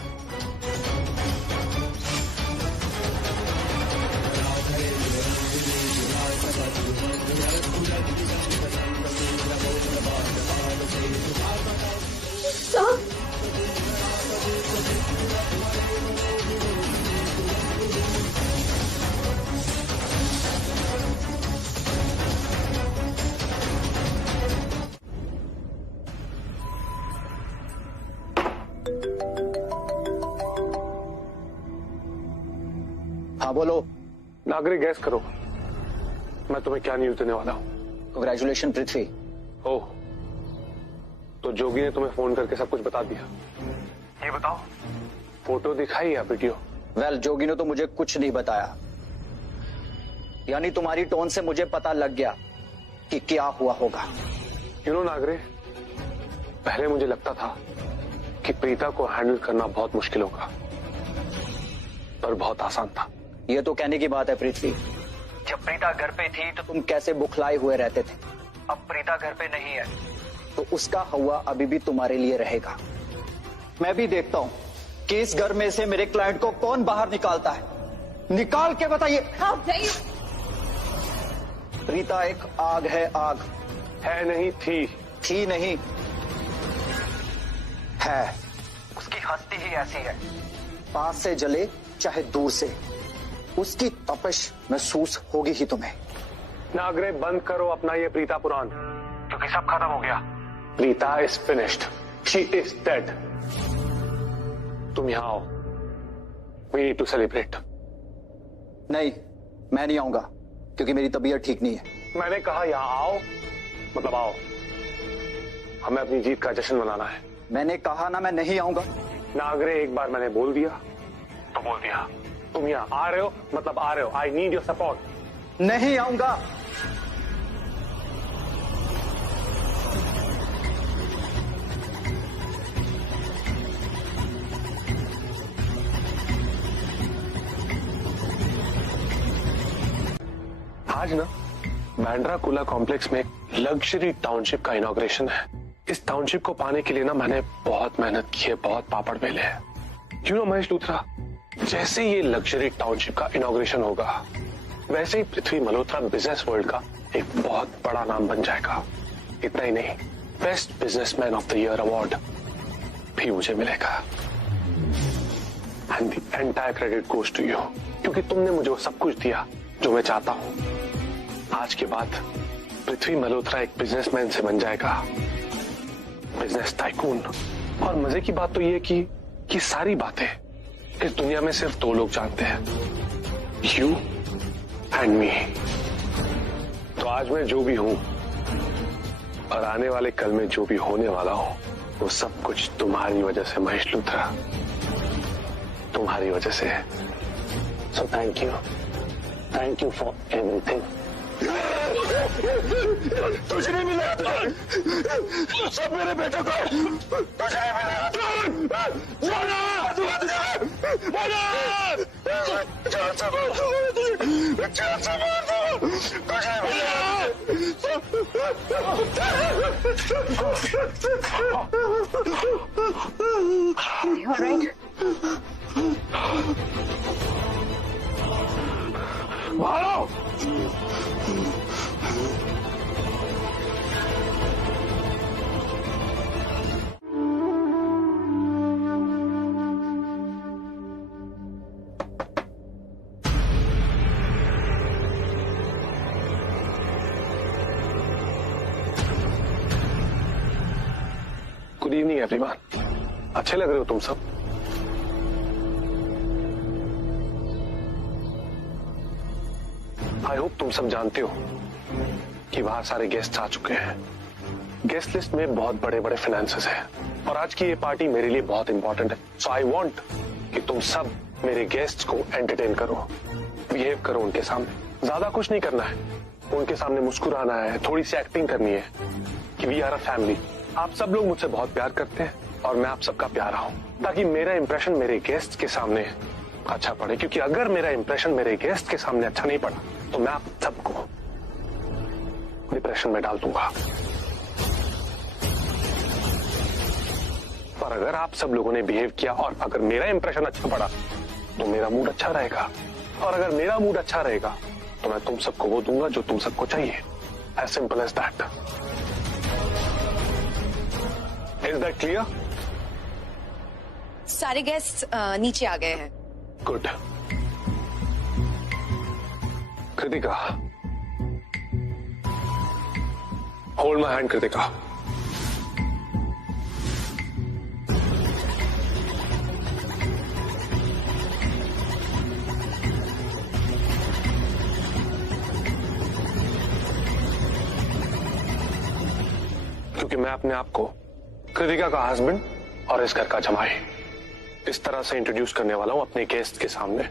हाँ बोलो। नागरिक, गैस करो, मैं तुम्हें क्या न्यूज देने वाला हूँ। कांग्रेचुलेशन पृथ्वी। ओह, तो जोगी ने तुम्हें फोन करके सब कुछ बता दिया? ये बताओ, फोटो दिखाई या वीडियो? वेल, जोगी ने तो मुझे कुछ नहीं बताया। यानी तुम्हारी टोन से मुझे पता लग गया कि क्या हुआ होगा। नागरिक, पहले मुझे लगता था कि प्रीता को हैंडल करना बहुत मुश्किल होगा, पर बहुत आसान था। ये तो कहने की बात है पृथ्वी। जब प्रीता घर पे थी तो तुम कैसे बुखलाए हुए रहते थे। अब प्रीता घर पे नहीं है तो उसका हवा अभी भी तुम्हारे लिए रहेगा। मैं भी देखता हूँ कि इस घर में से मेरे क्लाइंट को कौन बाहर निकालता है। निकाल के बताइए। प्रीता एक आग है, आग है नहीं, थी नहीं, है। उसकी हस्ती ही ऐसी है। पास से जले चाहे दूर से, उसकी तपिश महसूस होगी ही तुम्हें। नागरे, बंद करो अपना ये प्रीता पुराण, क्योंकि सब खत्म हो गया। Preeta is finished, she is dead. तुम यहां आओ, वी नीड टू सेलिब्रेट। नहीं, मैं नहीं आऊंगा क्योंकि मेरी तबीयत ठीक नहीं है। मैंने कहा यहां आओ, मतलब आओ। हमें अपनी जीत का जश्न मनाना है। मैंने कहा ना, मैं नहीं आऊंगा। नागरे, एक बार मैंने बोल दिया तो बोल दिया। तुम यहाँ आ रहे हो मतलब आ रहे हो। I need your support. नहीं आऊंगा। आज ना बैंड्रा कुला कॉम्प्लेक्स में एक लग्जरी टाउनशिप का इनॉग्रेशन है। इस टाउनशिप को पाने के लिए ना मैंने बहुत मेहनत की है, बहुत पापड़ बेले हैं। क्यों ना महेश लूथरा, जैसे ये लग्जरी टाउनशिप का इनॉग्रेशन होगा वैसे ही पृथ्वी मल्होत्रा बिजनेस वर्ल्ड का एक बहुत बड़ा नाम बन जाएगा। इतना ही नहीं, best businessman of the year award भी मुझे मिलेगा। And the entire credit goes to you, क्योंकि तुमने मुझे वो सब कुछ दिया जो मैं चाहता हूं। आज के बाद पृथ्वी मल्होत्रा एक बिजनेसमैन से बन जाएगा बिजनेस टाइकून। और मजे की बात तो ये कि सारी बातें इस दुनिया में सिर्फ दो लोग जानते हैं, यू एंड मी। तो आज मैं जो भी हूं और आने वाले कल में जो भी होने वाला हूं, वो सब कुछ तुम्हारी वजह से महेश लूथरा, तुम्हारी वजह से है। So thank you for everything. तुझे नहीं मिला सब मेरे बेटे को, तुझे नहीं मिला। Good evening everyone. अच्छे लग रहे हो तुम सब। आई होप तुम सब जानते हो कि बाहर सारे गेस्ट आ चुके हैं। गेस्ट लिस्ट में बहुत बड़े बड़े फाइनेंसेस हैं और आज की ये पार्टी मेरे लिए बहुत इंपॉर्टेंट है। सो आई वांट कि तुम सब मेरे गेस्ट्स को एंटरटेन करो, बिहेव करो उनके सामने। ज्यादा कुछ नहीं करना है, उनके सामने मुस्कुराना है, थोड़ी सी एक्टिंग करनी है कि वी आर अ फैमिली। आप सब लोग मुझसे बहुत प्यार करते हैं और मैं आप सबका प्यारा हूं, ताकि मेरा इंप्रेशन मेरे गेस्ट के सामने अच्छा पड़े। क्योंकि अगर मेरा इंप्रेशन मेरे गेस्ट के सामने अच्छा नहीं पड़ा तो मैं आप सबको डिप्रेशन में डाल दूंगा। पर अगर आप सब लोगों ने बिहेव किया और अगर मेरा इंप्रेशन अच्छा पड़ा तो मेरा मूड अच्छा रहेगा, और अगर मेरा मूड अच्छा रहेगा तो मैं तुम सबको वो दूंगा जो तुम सबको चाहिए। As simple as that. Is that clear? सारे गेस्ट नीचे आ गए हैं। Good. Kritika, hold my hand. Kritika, क्योंकि मैं अपने आप को कृतिका का हस्बैंड और इस घर का जमाई इस तरह से इंट्रोड्यूस करने वाला हूं अपने गेस्ट के सामने।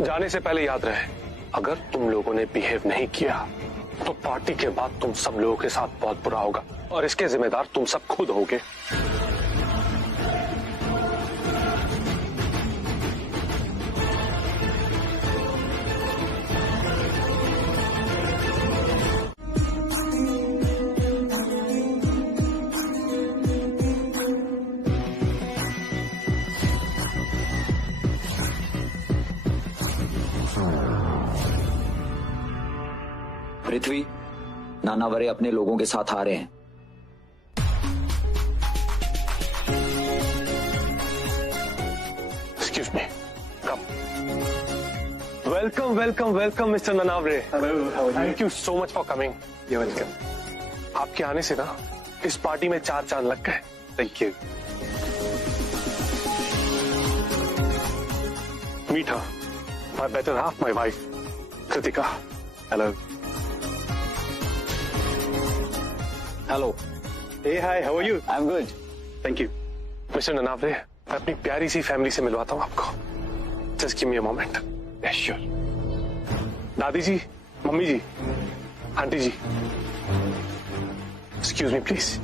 जाने से पहले याद रहे, अगर तुम लोगों ने बिहेव नहीं किया तो पार्टी के बाद तुम सब लोगों के साथ बहुत बुरा होगा और इसके जिम्मेदार तुम सब खुद होगे। पृथ्वी, नानावरे अपने लोगों के साथ आ रहे हैं। Welcome welcome welcome mister Nanaware. Thank you so much for coming. ये वेलकम। आपके आने से ना इस पार्टी में 4 चांद लग गए। Thank you. मीठा, my better half, my wife Kritika. Hello. Hello. Hey hi, how are you? I am good. Thank you. Mister Nanavare, मैं अपनी प्यारी सी फैमिली से मिलवाता हूँ आपको। Just give me a moment. Yes sure. दादी जी, मम्मी जी, आंटी जी, excuse me please.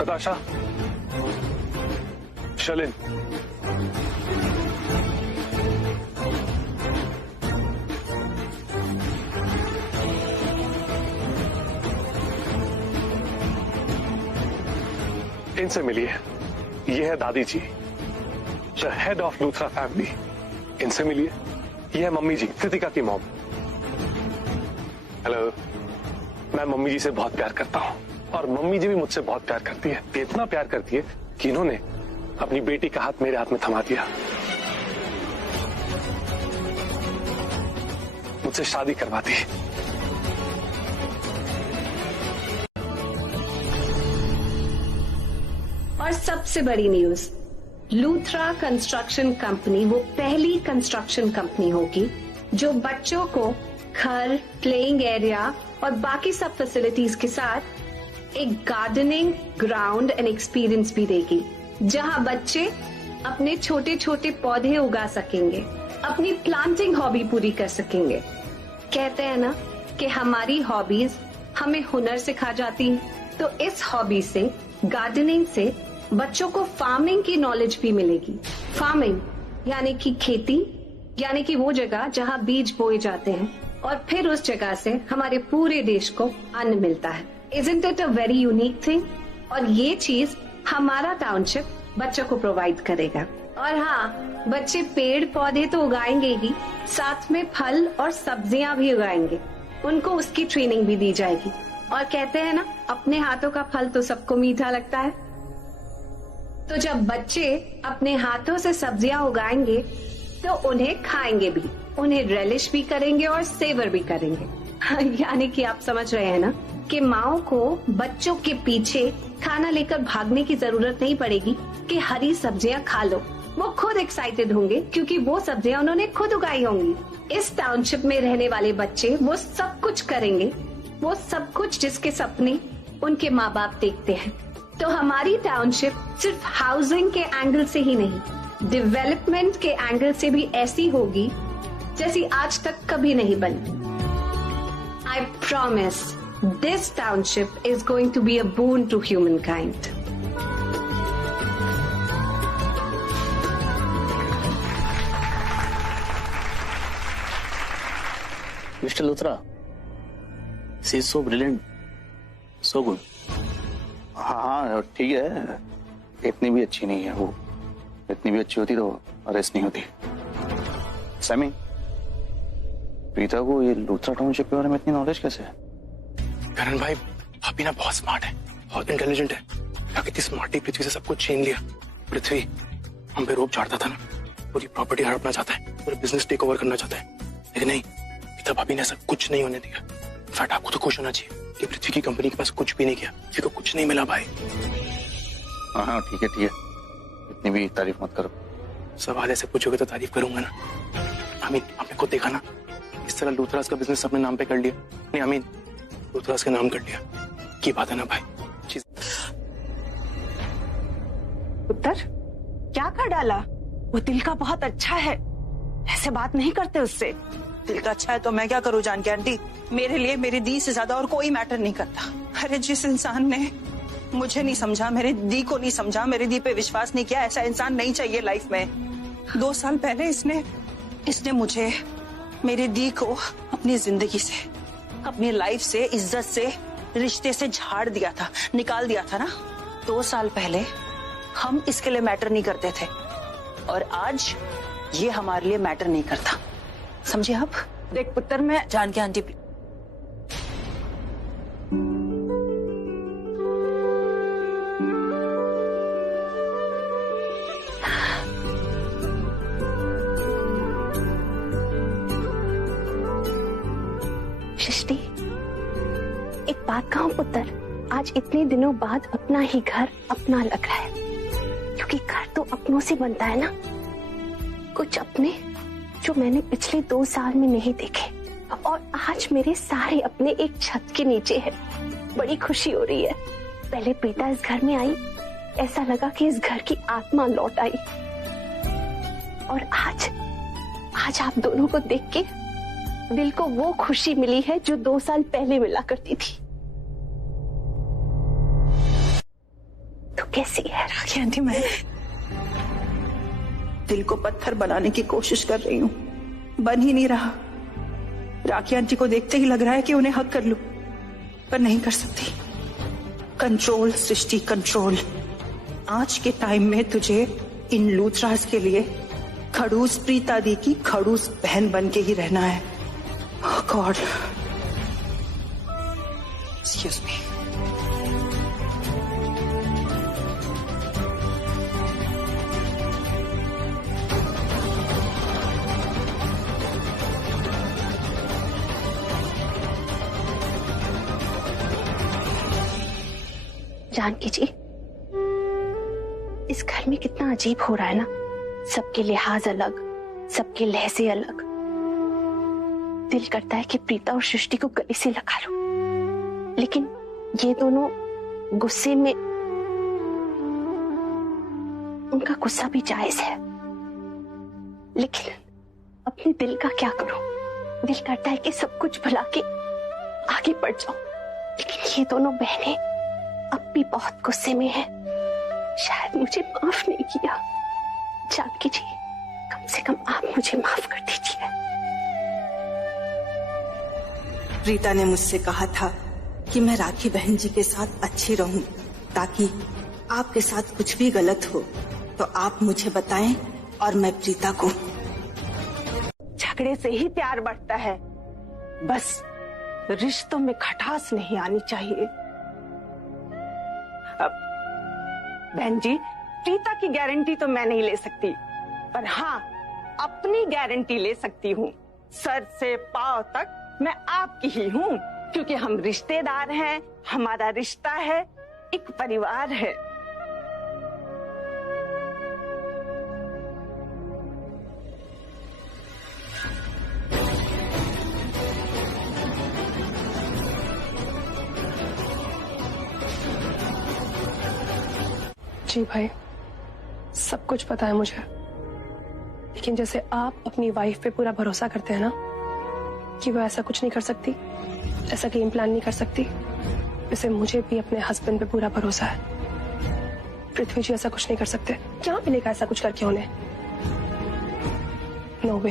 Natasha, Shalin, इनसे मिलिए। ये है दादी जी, the head of Luthra family. इनसे मिलिए। ये है मम्मी जी, कृतिका की मॉम। हेलो। मैं मम्मी जी से बहुत प्यार करता हूँ और मम्मी जी भी मुझसे बहुत प्यार करती है। इतना प्यार करती है कि इन्होंने अपनी बेटी का हाथ मेरे हाथ में थमा दिया, मुझसे शादी करवा दी। और सबसे बड़ी न्यूज, लूथरा कंस्ट्रक्शन कंपनी वो पहली कंस्ट्रक्शन कंपनी होगी जो बच्चों को घर, प्लेइंग एरिया और बाकी सब फैसिलिटीज के साथ एक गार्डनिंग ग्राउंड एंड एक्सपीरियंस भी देगी, जहां बच्चे अपने छोटे छोटे पौधे उगा सकेंगे, अपनी प्लांटिंग हॉबी पूरी कर सकेंगे। कहते हैं ना कि हमारी हॉबीज हमें हुनर सिखा जाती हैं, तो इस हॉबी से, गार्डनिंग से बच्चों को फार्मिंग की नॉलेज भी मिलेगी। फार्मिंग यानी कि खेती, यानी कि वो जगह जहां बीज बोए जाते हैं और फिर उस जगह से हमारे पूरे देश को अन्न मिलता है। Isn't it a very unique thing? और ये चीज हमारा टाउनशिप बच्चों को प्रोवाइड करेगा। और हाँ, बच्चे पेड़ पौधे तो उगाएंगे ही, साथ में फल और सब्जियां भी उगाएंगे। उनको उसकी ट्रेनिंग भी दी जाएगी। और कहते हैं ना, अपने हाथों का फल तो सबको मीठा लगता है। तो जब बच्चे अपने हाथों से सब्जियां उगाएंगे तो उन्हें खाएंगे भी, उन्हें रेलिश भी करेंगे और सेवर भी करेंगे। यानी कि आप समझ रहे हैं ना कि माओ को बच्चों के पीछे खाना लेकर भागने की जरूरत नहीं पड़ेगी कि हरी सब्जियां खा लो। वो खुद एक्साइटेड होंगे क्योंकि वो सब्जियां उन्होंने खुद उगाई होंगी। इस टाउनशिप में रहने वाले बच्चे वो सब कुछ करेंगे, वो सब कुछ जिसके सपने उनके माँ बाप देखते हैं। तो हमारी टाउनशिप सिर्फ हाउसिंग के एंगल से ही नहीं, डेवलपमेंट के एंगल से भी ऐसी होगी जैसी आज तक कभी नहीं बनी। I promise this township is going to be a boon to humankind. Mr. Luthra, she is so brilliant, so good. हाँ ठीक है, इतनी भी अच्छी नहीं है वो। इतनी भी अच्छी होती तो अरेस्ट नहीं होती। सैमी, प्रीता को ये लूथरा टाउनशिप के बारे में इतनी नॉलेज कैसे है? करण भाई, भाभी ना बहुत स्मार्ट है, बहुत इंटेलिजेंट है। कितनी स्मार्टी पृथ्वी से सब कुछ छीन लिया। पृथ्वी हम पे रोप झाड़ता था ना, पूरी प्रॉपर्टी हड़पना चाहता है, पूरे बिजनेस टेक ओवर करना चाहता है, लेकिन नहीं, प्रीता भाभी ने ऐसा कुछ नहीं होने दिया। इनफैक्ट आपको तो खुश होना चाहिए कि पृथ्वी की कंपनी के पास कुछ भी नहीं किया, पृथ्वी को कुछ नहीं मिला भाई। हाँ ठीक है, इतनी भी तारीफ मत करो। सवाल ऐसे पूछोगे तो तारीफ करूंगा ना। अमीन, आपने खुद देखा ना, इस तरह लूथरास का बिजनेस अपने नाम पे कर लिया। नहीं अमीन, लूथरास का नाम कर लिया की बात है ना भाई। उत्तर क्या कर डाला? वो दिल का बहुत अच्छा है, ऐसे बात नहीं करते उससे। दिल का अच्छा है तो मैं क्या करूं जानकी आंटी? मेरे लिए मेरी दी से ज्यादा और कोई मैटर नहीं करता। अरे जिस इंसान ने मुझे नहीं समझा, मेरे दी को नहीं समझा, मेरी दी पे विश्वास नहीं किया, ऐसा इंसान नहीं चाहिए लाइफ में। 2 साल पहले इसने मुझे, मेरी दी को अपनी जिंदगी से, अपनी लाइफ से, इज्जत से, रिश्ते से झाड़ दिया था, निकाल दिया था ना। 2 साल पहले हम इसके लिए मैटर नहीं करते थे और आज ये हमारे लिए मैटर नहीं करता, समझे आप? देख पुत्र, मैं जानकी आंटी, सृष्टि, एक बात कहूं पुत्र, आज इतने दिनों बाद अपना ही घर अपना लग रहा है, क्योंकि घर तो अपनों से बनता है ना। कुछ अपने जो मैंने पिछले 2 साल में नहीं देखे, और आज मेरे सारे अपने एक छत के नीचे हैं। बड़ी खुशी हो रही है। पहले प्रीता इस घर में आई, ऐसा लगा कि इस घर की आत्मा लौट आई, और आज आप दोनों को देख के दिल को वो खुशी मिली है जो 2 साल पहले मिला करती थी। तो कैसी है राखी आंटी? मैं दिल को पत्थर बनाने की कोशिश कर रही हूँ, बन ही नहीं रहा। राखी आंटी को देखते ही लग रहा है कि उन्हें हक कर लूं, पर नहीं कर सकती। कंट्रोल सृष्टि, कंट्रोल। आज के टाइम में तुझे इन लूथराज के लिए खड़ूस प्रीता दी की खड़ूस बहन बन के ही रहना है। God, excuse me. Janaki ji, इस घर में कितना अजीब हो रहा है ना। सबके लिहाज अलग, सबके लहजे अलग। दिल करता है कि प्रीता और सृष्टि को गले से लगा लो, लेकिन ये दोनों गुस्से में, उनका गुस्सा भी जायज है, लेकिन अपने दिल का क्या करूं? दिल करता है कि सब कुछ भुला के आगे बढ़ जाऊं, लेकिन ये दोनों बहनें अब भी बहुत गुस्से में हैं। शायद मुझे माफ नहीं किया। जानकी जी, कम से कम आप मुझे माफ कर दीजिए। प्रीता ने मुझसे कहा था कि मैं राखी बहन जी के साथ अच्छी रहूं, ताकि आपके साथ कुछ भी गलत हो तो आप मुझे बताएं और मैं प्रीता को। झगड़े से ही प्यार बढ़ता है, बस रिश्तों में खटास नहीं आनी चाहिए। बहन जी, प्रीता की गारंटी तो मैं नहीं ले सकती, पर हाँ, अपनी गारंटी ले सकती हूँ। सर से पांव तक मैं आपकी ही हूँ, क्योंकि हम रिश्तेदार हैं, हमारा रिश्ता है, एक परिवार है। जी भाई, सब कुछ पता है मुझे, लेकिन जैसे आप अपनी वाइफ पे पूरा भरोसा करते हैं ना कि वो ऐसा कुछ नहीं कर सकती, ऐसा गेम प्लान नहीं कर सकती, वैसे मुझे भी अपने हस्बैंड पे पूरा भरोसा है। पृथ्वी जी ऐसा कुछ नहीं कर सकते। क्या मिलेगा ऐसा कुछ करके उन्हें? नो वे।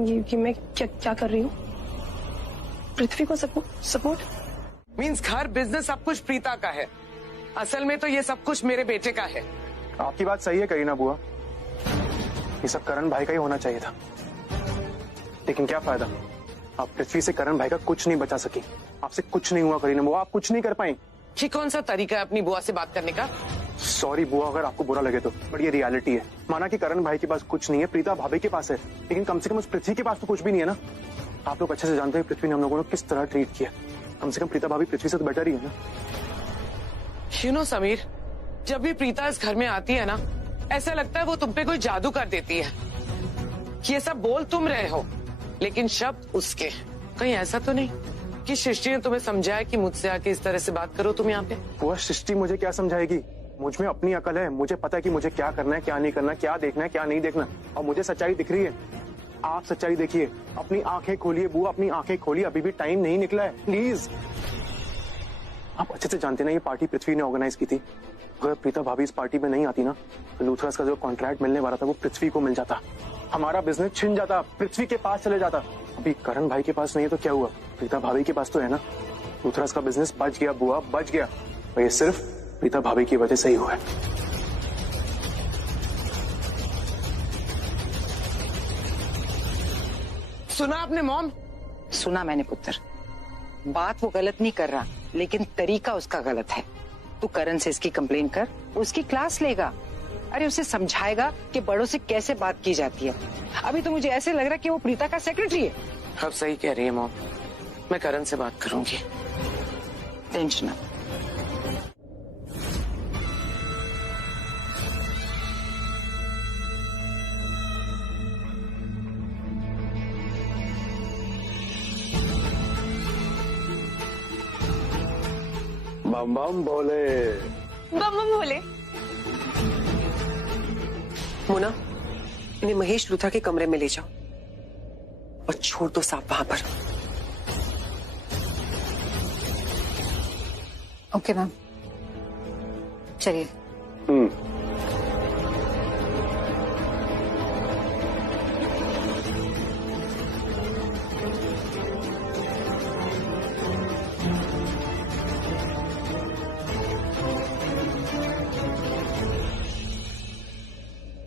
ये मैं क्या कर रही हूँ? पृथ्वी को सपोर्ट मीन्स घर, बिजनेस, सब कुछ प्रीता का है। असल में तो ये सब कुछ मेरे बेटे का है। आपकी बात सही है करीना बुआ, ये सब करण भाई का ही होना चाहिए था, लेकिन क्या फायदा, आप पृथ्वी से करण भाई का कुछ नहीं बचा सकी। आपसे कुछ नहीं हुआ करीना बुआ, आप कुछ नहीं कर पाई। ये कौन सा तरीका है अपनी बुआ से बात करने का? सॉरी बुआ अगर आपको बुरा लगे तो, बट ये रियलिटी है। माना कि करण भाई के पास कुछ नहीं है, प्रीता भाभी के पास है, लेकिन कम से कम उस पृथ्वी के पास तो कुछ भी नहीं है ना। आप लोग अच्छे से जानते हैं पृथ्वी ने हम लोगों को किस तरह ट्रीट किया। कम से कम प्रीता भाभी पृथ्वी से तो बेटर ही है ना। यू नो समीर, जब भी प्रीता इस घर में आती है ना, ऐसा लगता है वो तुम पे कोई जादू कर देती है। ये सब बोल तुम रहे हो, लेकिन शब्द उसके। कहीं ऐसा तो नहीं कि सृष्टि ने तुम्हें समझाया कि मुझसे आके इस तरह से बात करो तुम यहाँ पे? वो सृष्टि मुझे क्या समझाएगी? मुझ में अपनी अकल है, मुझे पता है कि मुझे क्या करना है, क्या नहीं करना, क्या देखना है, क्या नहीं देखना, और मुझे सच्चाई दिख रही है। आप सच्चाई देखिए, अपनी आंखें खोलिए बुआ, अपनी आंखें खोलिए, अभी भी टाइम नहीं निकला है, प्लीज। आप अच्छे से जानते ना ये पार्टी पृथ्वी ने ऑर्गेनाइज की थी। अगर प्रीता भाभी इस पार्टी में नहीं आती ना, तो लूथरस का जो कॉन्ट्रैक्ट मिलने वाला था वो पृथ्वी को मिल जाता, हमारा बिजनेस छिन जाता, पृथ्वी के पास चले जाता। अभी करण भाई के पास नहीं है तो क्या हुआ, प्रीता भाभी के पास तो है ना। लूथरस का बिजनेस बच गया बुआ, बच गया, और ये सिर्फ प्रीता भाभी की वजह से ही हुआ है। सुना आपने मॉम? सुना मैंने पुत्र, बात वो गलत नहीं कर रहा, लेकिन तरीका उसका गलत है। तू करण से इसकी कंप्लेन कर, उसकी क्लास लेगा। अरे उसे समझाएगा कि बड़ों से कैसे बात की जाती है। अभी तो मुझे ऐसे लग रहा है कि वो प्रीता का सेक्रेटरी है। अब सही कह रही है मॉम, मैं करण से बात करूंगी। टेंशन मत। बम बम बोले। बम बम बोले। मोना, इन्हें महेश लूथरा के कमरे में ले जाओ और छोड़ दो सांप वहां पर। ओके मैम, चलिए।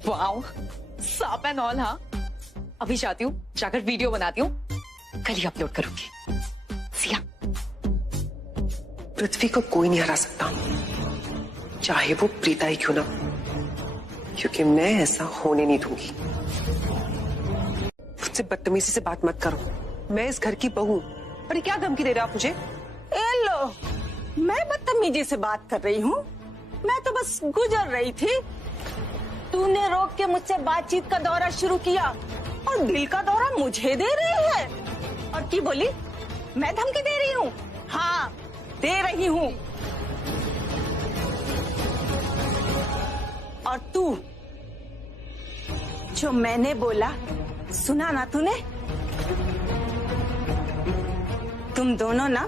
वाओ, सांप एंड ऑल। हाँ, अभी जाती हूँ, जाकर वीडियो बनाती हूँ, कल ही अपलोड करूंगी। सिया, पृथ्वी को कोई नहीं हरा सकता, चाहे वो प्रीता ही क्यों ना, क्योंकि मैं ऐसा होने नहीं दूंगी। मुझसे बदतमीजी से बात मत करो, मैं इस घर की बहू। अरे क्या धमकी दे रहे आप मुझे? ए लो, मैं बदतमीजी से बात कर रही हूँ? मैं तो बस गुजर रही थी, तूने रोक के मुझसे बातचीत का दौरा शुरू किया और दिल का दौरा मुझे दे रही है। और की बोली, मैं धमकी दे रही हूँ? हाँ, दे रही हूँ। और तू, जो मैंने बोला सुना ना तूने? तुम दोनों ना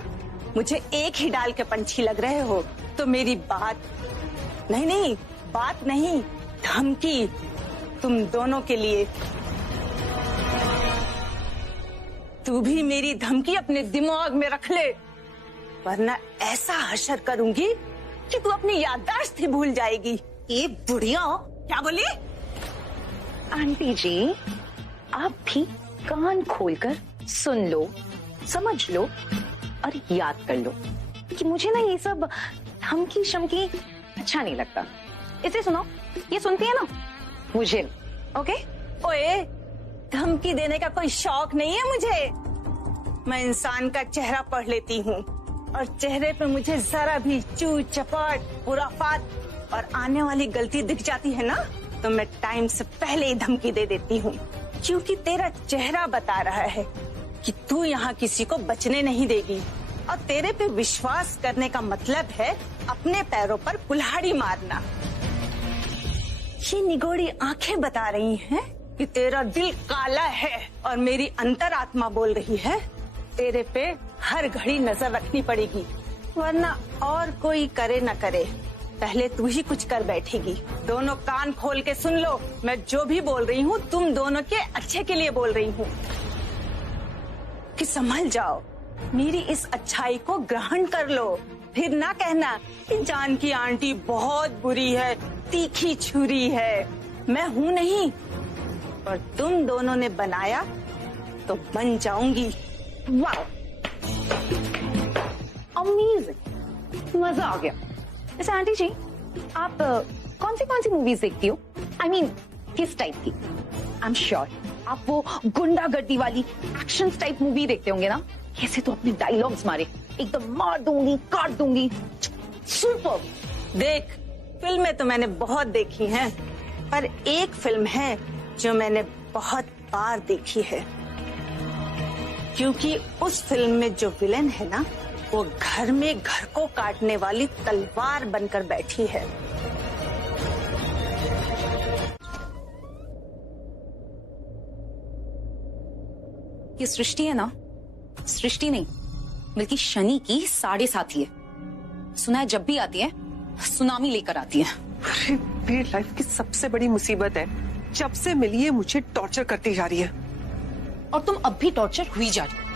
मुझे एक ही डाल के पंछी लग रहे हो। तो मेरी बात नहीं, बात नहीं, धमकी तुम दोनों के लिए। तू भी मेरी धमकी अपने दिमाग में रख ले, वरना ऐसा हशर करूंगी कि तू अपनी याददाश्त ही भूल जाएगी। ये बुढ़िया, क्या बोली? आंटी जी, आप भी कान खोलकर सुन लो, समझ लो और याद कर लो कि मुझे ना ये सब धमकी शमकी अच्छा नहीं लगता। इसे सुनो, ये सुनती है ना, मुझे ओके? ओए, धमकी देने का कोई शौक नहीं है मुझे। मैं इंसान का चेहरा पढ़ लेती हूँ और चेहरे पे मुझे जरा भी चू चपाट, खुराफात और आने वाली गलती दिख जाती है ना, तो मैं टाइम से पहले ही धमकी दे देती हूँ, क्योंकि तेरा चेहरा बता रहा है कि तू यहाँ किसी को बचने नहीं देगी। और तेरे पे विश्वास करने का मतलब है अपने पैरों पर कुल्हाड़ी मारना। ये निगोड़ी आंखें बता रही हैं कि तेरा दिल काला है और मेरी अंतरात्मा बोल रही है तेरे पे हर घड़ी नजर रखनी पड़ेगी, वरना और कोई करे न करे पहले तू ही कुछ कर बैठेगी। दोनों कान खोल के सुन लो, मैं जो भी बोल रही हूँ तुम दोनों के अच्छे के लिए बोल रही हूँ कि संभल जाओ, मेरी इस अच्छाई को ग्रहण कर लो। फिर ना कहना कि जानकी आंटी बहुत बुरी है, तीखी छुरी है। मैं हूँ नहीं, और तुम दोनों ने बनाया तो बन जाऊंगी। वाह, अमेजिंग, मजा आ गया। वैसे आंटी जी, आप कौन सी मूवीज देखती हो? आई मीन किस टाइप की? आई एम श्योर आप वो गुंडागर्दी वाली एक्शन टाइप मूवी देखते होंगे ना, कैसे तो अपने डायलॉग्स मारे, एकदम मार दूंगी, काट दूंगी, सुपर। देख, फिल्में तो मैंने बहुत देखी हैं, पर एक फिल्म है जो मैंने बहुत बार देखी है, क्योंकि उस फिल्म में जो विलेन है ना, वो घर में घर को काटने वाली तलवार बनकर बैठी है। ये सृष्टि है ना, सृष्टि नहीं बल्कि शनि की 7.5 है। सुना है जब भी आती है सुनामी लेकर आती है। अरे मेरी लाइफ की सबसे बड़ी मुसीबत है, जब से मिली है मुझे टॉर्चर करती जा रही है। और तुम अब भी टॉर्चर हुई जा रही।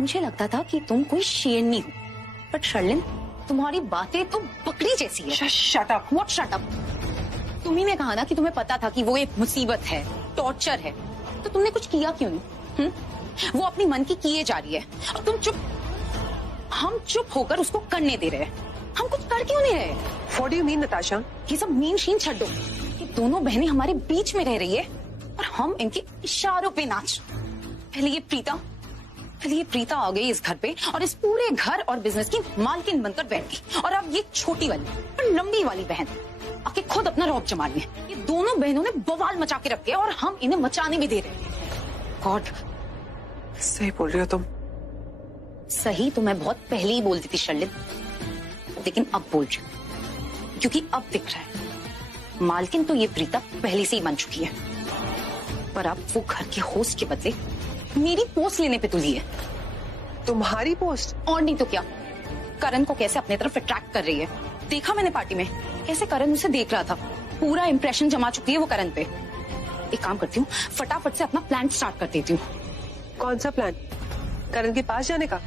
मुझे लगता था कि तुम कोई शेरनी हो, बट शर्लिन तुम्हारी बातें तो बकरी जैसी है। Shut up. What shut up? तुम्ही ने कहा ना कि तुम्हें पता था कि वो एक मुसीबत है, टॉर्चर है, तो तुमने कुछ किया क्यों नहीं? वो अपनी मन की किए जा रही है और तुम चुप, हम चुप होकर उसको करने दे रहे हैं। हम कुछ कर क्यों नहीं रहे? What do you mean, Natasha? ये सब मीन शीन छड्डो। ये दोनों बहनें हमारे बीच में रह रही है और हम इनके इशारों पे नाच। पहले ये प्रीता आ गई इस घर पे और इस पूरे घर और बिजनेस की मालकिन बनकर बैठ गई। और अब ये छोटी वाली और लंबी वाली बहन आके खुद अपना रौब जमा रही है। ये दोनों बहनों ने बवाल मचा के रखे और हम इन्हें मचाने भी दे रहे हैं। गॉड, सही बोल रही हो तुम। सही तो मैं बहुत पहले ही बोलती थी शर्लिन, लेकिन अब बोल रही हूँ क्योंकि अब दिख रहा है मालकिन तो ये प्रीता पहले से ही बन चुकी है, पर अब वो घर के होस्ट के बदले मेरी पोस्ट लेने पे तुली है। तुम्हारी पोस्ट? और नहीं तो क्या, करण को कैसे अपने तरफ अट्रैक्ट कर रही है। देखा मैंने पार्टी में कैसे करण उसे देख रहा था। पूरा इंप्रेशन जमा चुकी है वो करण पे। एक काम करती हूँ, फटाफट से अपना प्लान स्टार्ट कर देती हूँ। कौन सा प्लान? करण के पास जाने का?